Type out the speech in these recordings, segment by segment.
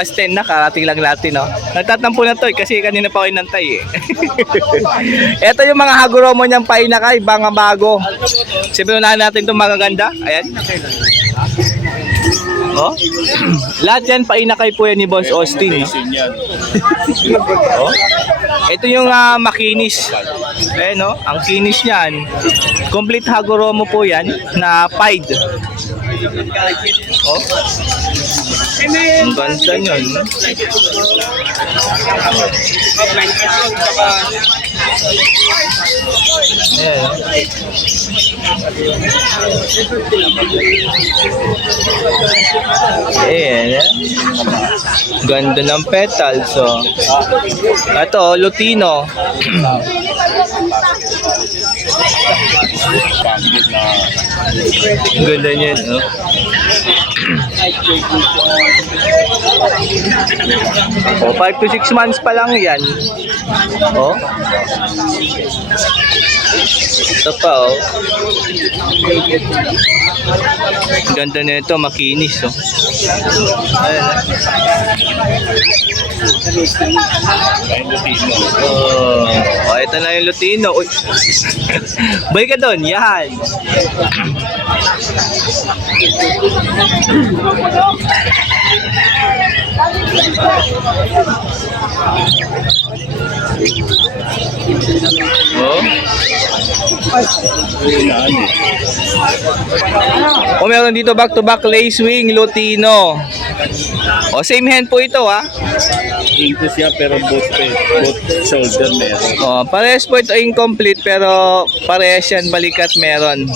Past 10 na, karating lang natin, no? Nagtatampo na to kasi kanina pa ako inantay, eh. Ito yung mga Haguromo niyang painakay, mga bago. Simulan natin itong magaganda. Ayan. Oh. Lahat yan, painakay po yan ni Boss Austin. Oh. Ito yung makinis. Ayan, no? Ang kinis niyan. Complete Haguromo po yan na pied. Oh. Ang ganda nyan. Ayan. Ganda ng petals. So. Ito, Lutino. Ganda niyan, no? Oh, 5 to 6 months pa lang yan. Oh. Ito pa, oh. Ganda na ito, makinis, oh. Ayan. Oh, ito na yung Lutino. Uy. Balik ka doon, yan. Oh. Oh, meron dito back to back lace wing Lutino. Oh, same hand po ito, ha. Ito siya pero both shoulder meron. Oh, parehas po ito incomplete pero parehas yan balikat meron.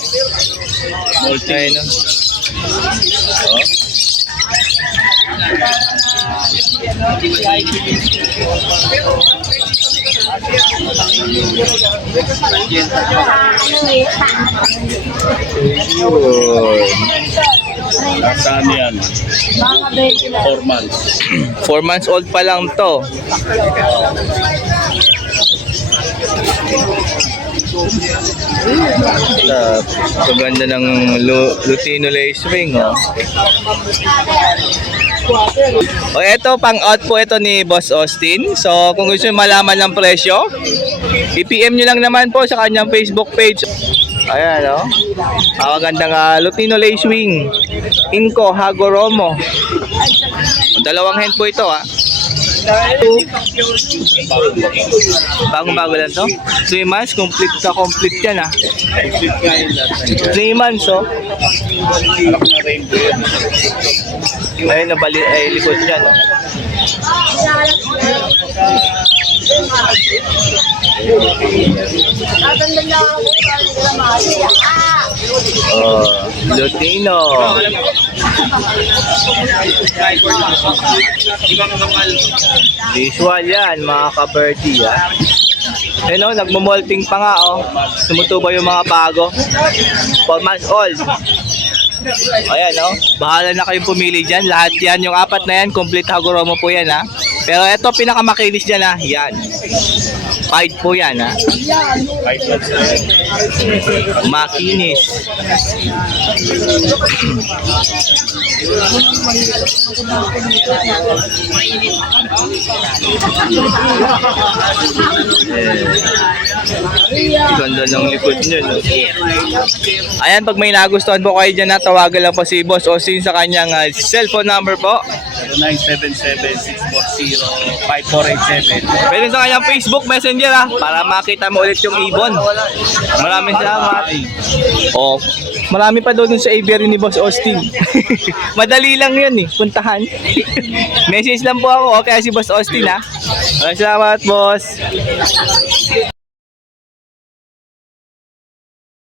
Okay, no? Oh. Saan yan? 4 months. 4 months old pa lang to. Ganda ng Lutino lace wing, oh. O eto, pang out po ito ni Boss Austin. So kung gusto nyo malaman ng presyo, i-PM nyo lang naman po sa kanyang Facebook page. Ayan, oh. Gandang Lutino lace wing Inco Haguromo. Dalawang hand po ito, ha. Bagong-bago lang to. 3 months, complete yan, ha. 3 months, oh. Ayun, likod niya, no. Oh, Lutino. Visual yan, mga ka-birdie, ha. Ayun, oh, nagmumolting pa nga, oh. Tumutubo yung mga bago. 4 months old. Ayan, oh. Bahala na kayong pumili dyan. Lahat yan, yung 4 na yan, complete Haguromo po yan, ha. Pero ito, pinakamakinis dyan, ha. Yan. Pied po yan, ha. Makinis. Ganda ng likod nyo, no? Ayan, pag may nagustuhan po kayo dyan, tawagan lang po si Boss Austin sa kanyang cellphone number po. 0977-640-5487. Pwede sa kanyang Facebook Messenger, ha, para makita mo ulit yung ibon. Maraming salamat. Oh, marami pa doon sa aviary ni Boss Austin. Madali lang yun, eh, puntahan. Message lang po ako, okay, si Boss Austin, ha. Maraming salamat, boss.